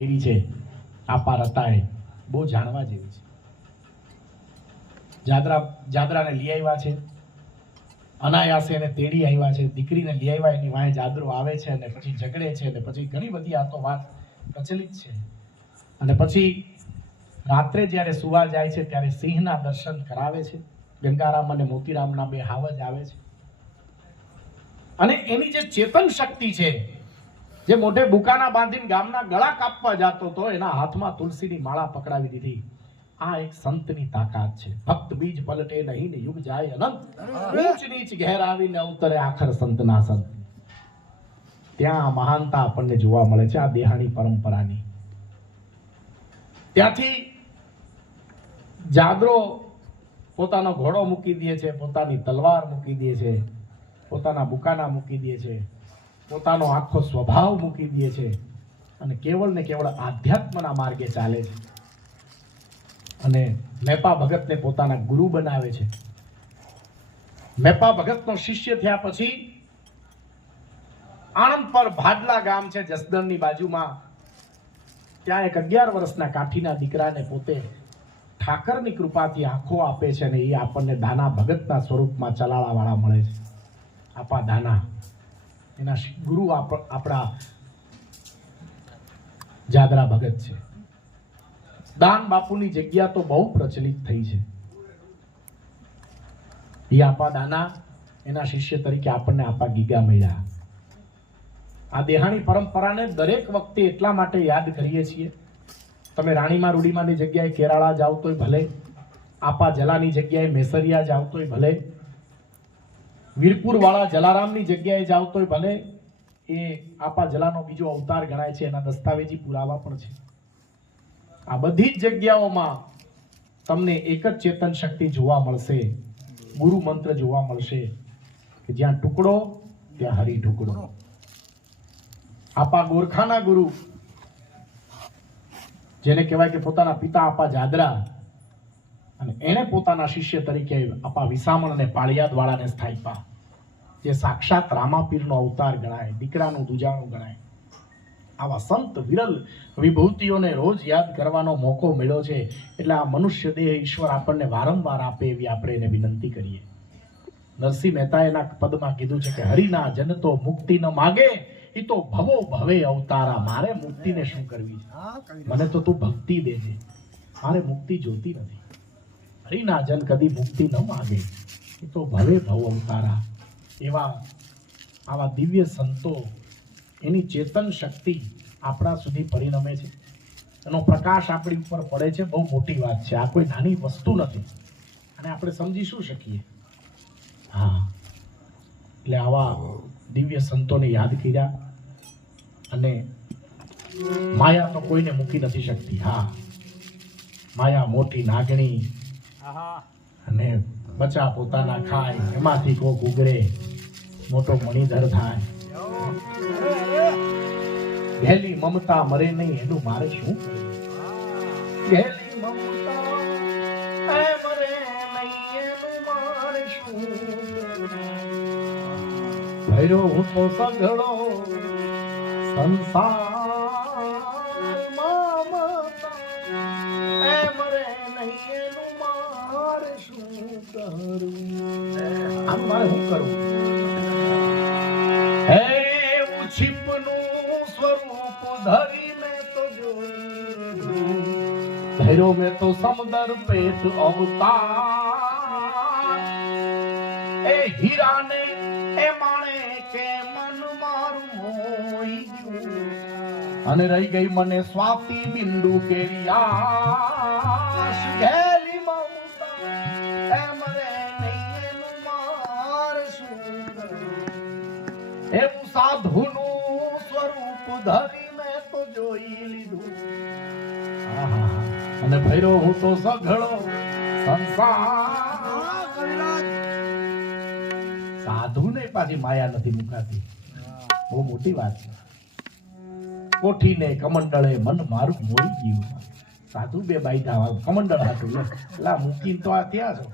એવી છે આપા રતાએ બહુ જાણવા જેવી છે. જાદરાને લઈ આવ્યા છે, અનાયાસે એને તેડી આવ્યા છે, દીકરીને લઈ આવ્યા, એની વાંહે જાદરો આવે છે અને પછી ઝઘડે છે અને પછી ઘણી બધી આ તો વાત પ્રચલિત છે. અને પછી રાત્રે જ્યારે સુવા જાય છે ત્યારે સિંહના દર્શન કરાવે છે. ગંગારામ અને મોતીરામના બે હાવજ આવે છે અને એની જે ચેતન શક્તિ છે, જે મોઢે બુકાના બાંધીને ગામના ગળા કાપવા જતો હતો, એના હાથમાં તુલસીની માળા પકડાવી દીધી. આ એક સંતની તાકાત છે. ભક્ત બીજ પલટે નહીં ને યુગ જાય અનંત, ઊંચ નીચ ઘેર આવીને અવતરે આખર સંતના સંત. ત્યાં મહાનતા આપણને જોવા મળે છે આ દેહાણી પરંપરાની. ત્યાંથી જાદરો પોતાનો ઘોડો મૂકી દે છે, પોતાની તલવાર મૂકી દે છે, પોતાના બુકાના મૂકી દે છે, પોતાનો આખો સ્વભાવ મૂકી દે છે અને કેવળ ને કેવળ આધ્યાત્મના માર્ગે ચાલે છે. અને મેપા ભગતને પોતાના ગુરુ બનાવે છે. મેપા ભગતનો શિષ્ય થયા પછી આણંદ પર ભાડલા ગામ છે, જસદણની બાજુમાં. ત્યાં એક 11 વર્ષના કાઠીના દીકરાને પોતે ઠાકરની કૃપાથી આંખો આપે છે અને એ આપણને દાના ભગતના સ્વરૂપમાં ચલાળા વાળા મળે છે. આપા દાના એના ગુરુ આપણા જાદરા ભગત છે. દાન બાપુની જગ્યા તો બહુ પ્રચલિત થઈ છે. એ આપા દાના એના શિષ્ય તરીકે આપણને આપા ગીગા મળ્યા. આ દેહાણી પરંપરાને દરેક વખતે એટલા માટે યાદ કરીએ છીએ. તમે રાણીમાં રૂડીમાની જગ્યાએ કેરાળા જાવ તોય ભલે, આપા જલાની જગ્યાએ મેસરિયા જાવ તોય ભલે, વીરપુર વાળા જલારામની જગ્યાએ જાવ તોય ભલે, એ આપા જલાનો બીજો અવતાર ગણાય છે. એના દસ્તાવેજી પુરાવા પણ છે. આ બધી જ જગ્યાઓમાં તમને એક જ ચેતન શક્તિ જોવા મળશે, ગુરુ મંત્ર જોવા મળશે કે જ્યાં ટુકડો ત્યાં હરી ટુકડો. આપા ગોરખાના ગુરુ, જેને કહેવાય કે પોતાના પિતા આપા જાદરા, અને એને પોતાના શિષ્ય તરીકે આપા વિસામણ અને પાળિયાદ વાળાને સ્થાપ્યા, જે સાક્ષાત રામાપીરનો અવતાર ગણાય, દીકરાનું દુજાણું ગણાય. આવા સંત વિરલ વિભૂતિઓને રોજ યાદ કરવાનો મોકો મળ્યો છે. એટલે આ મનુષ્ય દેહ ઈશ્વર આપણને વારંવાર આપે એવી આપણે એને વિનંતી કરીએ. નરસિંહ મહેતા એના પદમાં કીધું છે કે હરિના જન તો મુક્તિ ન માગે, એ તો ભવો ભવે અવતારા. મારે મુક્તિને શું કરવી છે? મને તો તું ભક્તિ દેજે, મારે મુક્તિ જોતી નથી. હરિના જન કદી મુક્તિ ન માગે, એ તો ભવે ભવ અવતારા. આવા દિવ્ય સંતો, એની ચેતન શક્તિ આપણા સુધી પરિણમે છે. એનો પ્રકાશ આપણી ઉપર પડે છે. બહુ મોટી વાત છે. આ કોઈ નાની વસ્તુ નથી અને આપણે સમજી શું શકીએ. હા, એટલે આવા દિવ્ય સંતોને યાદ કર્યા. અને માયા તો કોઈને મૂકી નથી શકતી. હા, માયા મોટી નાગણી, અને બચા પોતાના ખાય, એમાંથી કોક ઉગરે, મોટો મણિધર થાય. ગહેલી મમતા મરે નહીં, એનું મારે શું કરવું? ગહેલી મમતા મરે નહીં, એનું મારે શું કરવું? ભર્યો હું તો સઘળો સંસારમાં, મમતા મરે નહીં, એનું મારે શું કરવું? આમ મારે શું કરવું? હે ઉછીપનું સ્વરૂપ ધરી મેં તો જોઈ, ધૈર્યો મેં તો સમદર પેટ અવતાર. એ હીરાને એ માણે કે મન મારું મોઈ ગયું, અને રહી ગઈ મને સ્વાતિ બિંદુ કેરી આશ. ગેલી મમતા એ મરે નહીં, એનું મારે શું કરવું? એવું સાધુનું સ્વરૂપ ધરી મેં તો જોઈ લીધું, અને ભૈરો હું તો સઘળો સંસાર. સાધુને પાછી માયા નથી મુકાતી. બહુ મોટી વાત છે. કોઠીને કમંડળે મન મારું મોઈ ગયું. સાધુ બે બાઈધા કમંડળ હાટું એટલે મૂકીને તો આ ત્યાં છો.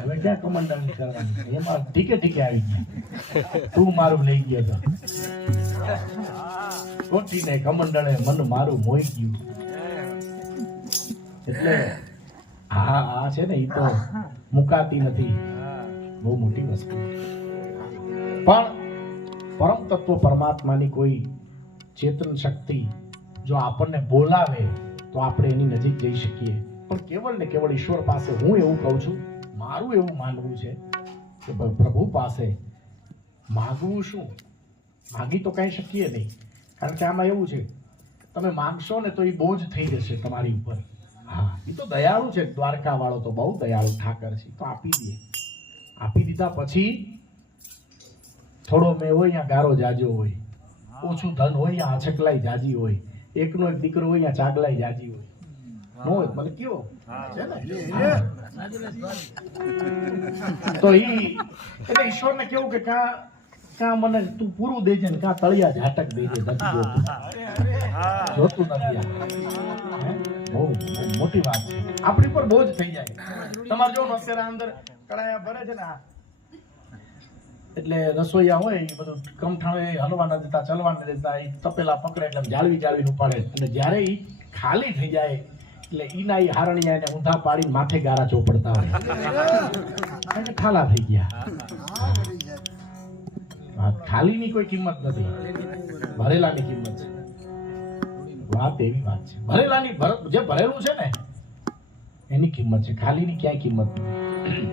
હવે ક્યાં કમંડળ ની કરવાની? એમાં ઠીકે ઠીકે આવી ગયા. તું મારું લઈ ગયો તો કોઠીને કમંડળે મન મારું મોઈ ગયું. એટલે આ છે ને, એ તો મુકાતી નથી, બહુ મોટી વસ્તુ. પણ પરમ તત્વ પરમાત્માની કોઈ ચેતન શક્તિ જો આપણને બોલાવે તો આપણે એની નજીક જઈ શકીએ. પણ કેવળ ને કેવળ ઈશ્વર પાસે હું એવું કહું છું, મારું એવું માનવું છે કે પ્રભુ પાસે માગવું શું? માગી તો કઈ શકીએ નહીં, કારણ કે આમાં એવું છે, તમે માંગશો ને તો એ બોજ થઈ જશે તમારી ઉપર. હા, એ તો દયાળુ છે, દ્વારકા વાળો તો બહુ દયાળુ ઠાકર છે, તો આપી દે. આપી દીધા પછી થોડો મેં હોય ત્યાં ગારો જાજો હોય, ઓછું ધન હોય ત્યાં આછકલાઈ જાજી હોય, એકનો એક દીકરો હોય ત્યાં ચાગલાઈ જાજી હોય. નો હોય મને કયો છે ને, તો એટલે ઈશ્વરને કેવું કે કા મને તું પૂરું દેજે ને કા તળિયા ઝાટક દેજે, જોતું નથી. બહુ મોટી વાત છે, આપણી પર બોજ થઈ જાય. તમારે જો અત્યારે અંદર કડાયા ભરે છે ને, એટલે રસોઈયા હોય એ બધું કમઠાણે હલવા ન દેતા, ચલવા ન દેતા, એ તપેલા પકડે એટલે જાળવી ઉપાડે, અને જ્યારે એ ખાલી થઈ જાય એટલે ઈના ઈ હારણિયા એને ઊંધા પાડીને માથે ગારા ચોપડતા હોય, ખાલા થઈ ગયા. ખાલીની કોઈ કિંમત નથી, ભરેલાની કિંમત છે. વાત એવી વાત છે, ભરેલાની જે ભરેલું છે ને એની કિંમત છે, ખાલીની ક્યાંય કિંમત નથી.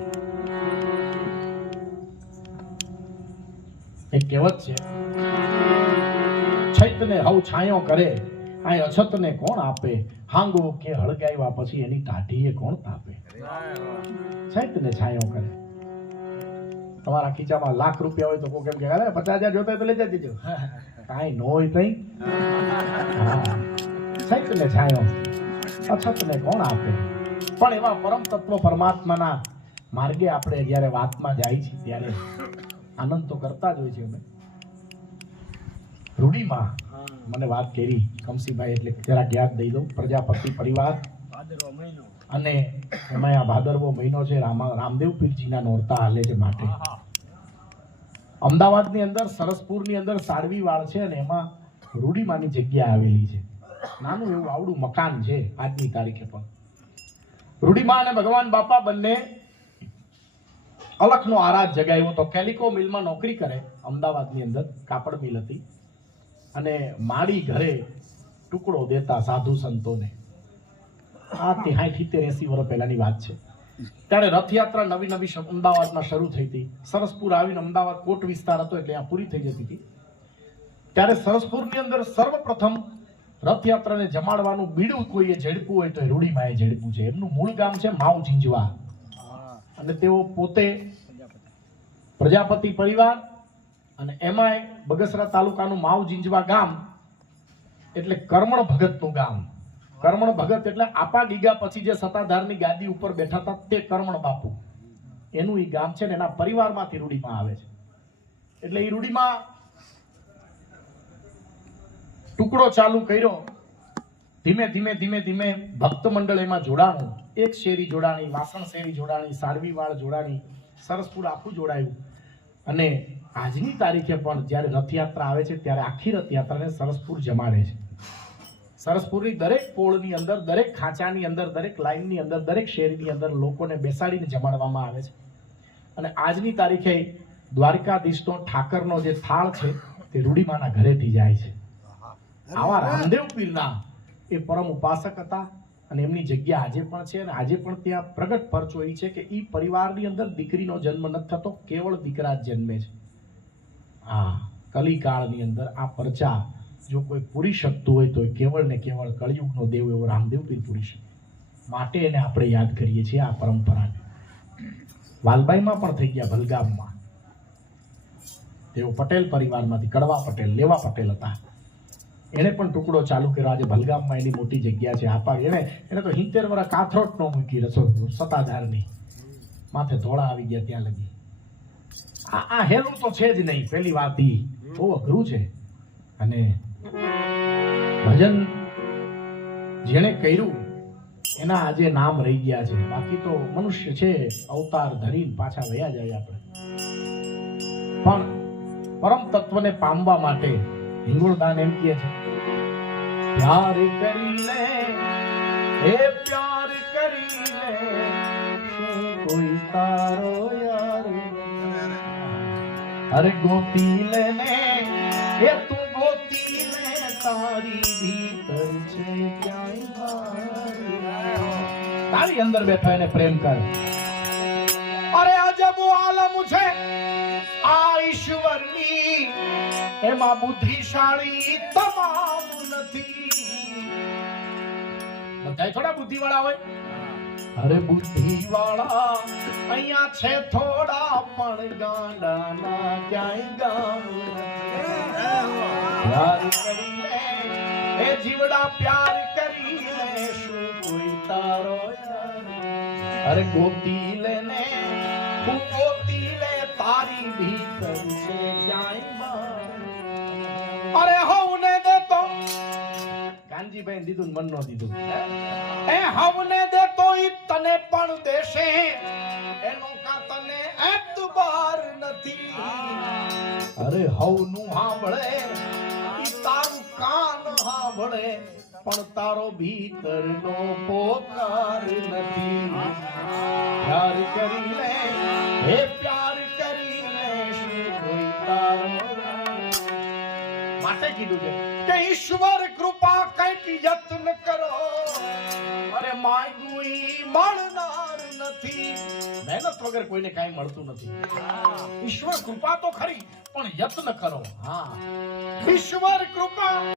એક કહેવત છે, છૈતને હવ છાંયો કરે, આ અછતને કોણ આપે, હાંગો કે હળગાવ્યા પછી એની ટાઢીએ કોણ તાપે. છૈતને છાંયો કરે. તમારા ખીચામાં લાખ રૂપિયા હોય તો કોઈ કેમ કે 50,000 જોતા હોય તો લઈ જજો, કાંઈ ન હોય તઈ. છૈતને છાંયો, અછતને કોણ આપે. પણ એવા પરમ તત્વ પરમાત્માના માર્ગે આપણે જ્યારે વાતમાં જાય છે ત્યારે આનંદ તો કરતા જ હોય છે. અમે રૂડીમાં મને વાત કરી કમસીભાઈ, એટલે જરાક યાદ દઈ દઉં. પ્રજાપતિ પરિવાર અને એમાં આ ભાદરવો મહિનો છે, રામદેવ પીરજીના નોરતા હાલે છે માટે અમદાવાદની અંદર સરસપુરની અંદર સાડવી વાળ છે, અને એમાં રૂડીમાની જગ્યા આવેલી છે. નાનું એવું આવડું મકાન છે આજની તારીખે. પણ રૂડીમા અને ભગવાન બાપા બંને અલખનો આરાધ જગાવ્યો તો કેલિકો મિલમાં નોકરી કરે અમદાવાદની અંદર, કાપડ મિલ હતી, અને માડી ઘરે ટુકડો દેતા સાધુ સંતોને. આ 60-70 વર્ષ પહેલાની વાત છે. ત્યારે રથયાત્રા નવી અમદાવાદમાં શરૂ થઈ હતી. સરસપુર આવીને અમદાવાદ કોટ વિસ્તાર હતો એટલે આ પૂરી થઈ જતી હતી. ત્યારે સરસપુરની અંદર સર્વપ્રથમ રથયાત્રાને જમાડવાનું બીડું કોઈએ ઝડપું હોય તો એ રૂડીમાએ ઝડપું છે. એમનું મૂળ ગામ છે માવ ઝીંઝવા, અને તેઓ પોતે પ્રજાપતિ પરિવાર, અને એમાંય બગસરા તાલુકાનું માવ ઝીંઝવા ગામ એટલે કર્મણ ભગતનું ગામ. કર્મણ ભગત એટલે આપા ગીગા પછી જે સત્તાધારની ગાદી ઉપર બેઠા હતા તે કર્મણ બાપુ, એનું ઈ ગામ છે ને એના પરિવારમાંથી રૂડીમાં આવે છે. એટલે એ રૂડીમાં ટુકડો ચાલુ કર્યો. ધીમે ધીમે ભક્ત મંડળ એમાં જોડાણું. એક શેરી જોડાણી, વાસણ શેરી જોડાણી, સાડવી વાળ જોડાણી, સરસપુર આખું જોડાયું. અને આજની તારીખે પણ જ્યારે રથયાત્રા આવે છે ત્યારે આખી રથયાત્રાને સરસપુર જમાડે છે. સરસપુરની દરેક પોળની અંદર, દરેક ખાંચાની અંદર, દરેક લાઈનની અંદર, દરેક શેરીની અંદર લોકોને બેસાડીને જમાડવામાં આવે છે. અને આજની તારીખે દ્વારકાધીશનો ઠાકરનો જે થાળ છે તે રૂડીમાના ઘરેથી જાય છે. આવા રામદેવ પીરના એ પરમ ઉપાસક હતા, અને એમની જગ્યા આજે પણ છે. અને આજે પણ ત્યાં પ્રગટ પરચો એ છે કે એ પરિવારની અંદર દીકરીનો જન્મ નથી થતો, કેવળ દીકરા જ જન્મે છે. હા, કલિકાળની અંદર આ પરચા જો કોઈ પૂરી શકતું હોય તો કેવળ ને કેવળ કળિયુગનો દેવ એવો રામદેવ પીર પૂરી શકે. માટે એને આપણે યાદ કરીએ છીએ આ પરંપરાને. વાલબાઈમાં પણ થઈ ગયા ભલગામમાં. તેઓ પટેલ પરિવારમાંથી કડવા પટેલ, લેવા પટેલ હતા. એને પણ ટુકડો ચાલુ કર્યો. આજે ભલગામમાં એની મોટી જગ્યા છે. આપા એને તો 70 વર્ષ કાથરોટ નો મૂકી રસો સત્તાધારની માથે ધોળા આવી ગયા ત્યાં લગી. આ હેલું તો છે જ નહીં. પેલી વાત ઈ બહુ અઘરું છે. અને ભજન જેણે કર્યું એના આજે નામ રહી ગયા છે. બાકી તો મનુષ્ય છે, અવતાર ધરીને પાછા વયા જાય આપણે. પણ પરમ તત્વને પામવા માટે હિંગોળદાન એમ કહે છે પ્યાર કરી લે એ પ્યાર કરી લે શું કોઈ તારો યાર અરે ગોતી લે ને એ તું ગોતી લે તારી ભીતર છે ક્યાંય તારી અંદર બેઠો એને પ્રેમ કર અરે અજબ આલમ છે આ ઈશ્વરની એમાં બુદ્ધિશાળી તમામ નથી બધા થોડા બુદ્ધિ વાળા હોય અરે બુદ્ધિ વાળા અહીંયા છે થોડા પણ ગાંડાના ક્યાંય ગામ પ્યાર કરી લે એ જીવડા પ્યાર કરી લે શું કોઈ તારો અરે ગોતી લે ને તું ગોતી લે તારી ભીતર છે ક્યાંય અરે હવને દે તો કાનજીભાઈ દીધું મન નો દીધું એ હવને દે તો ઈ તને પણ દેશે એનો કા તને એતબાર નથી અરે હવનું સાંભળે ઈ તારું કાન સાંભળે પણ તારો ભીતરનો પોકાર નથી પ્યાર કરી લે હે પ્યાર કરી લે શું કોઈ તારો માટે કીધું છે કે ઈશ્વર કૃપા કઈક યત્ન કરો અરે માંગ્યું ઈ મળનાર નથી મહેનત વગર કોઈને કાંઈ મળતું નથી ઈશ્વર કૃપા તો ખરી પણ યત્ન કરો હા ઈશ્વર કૃપા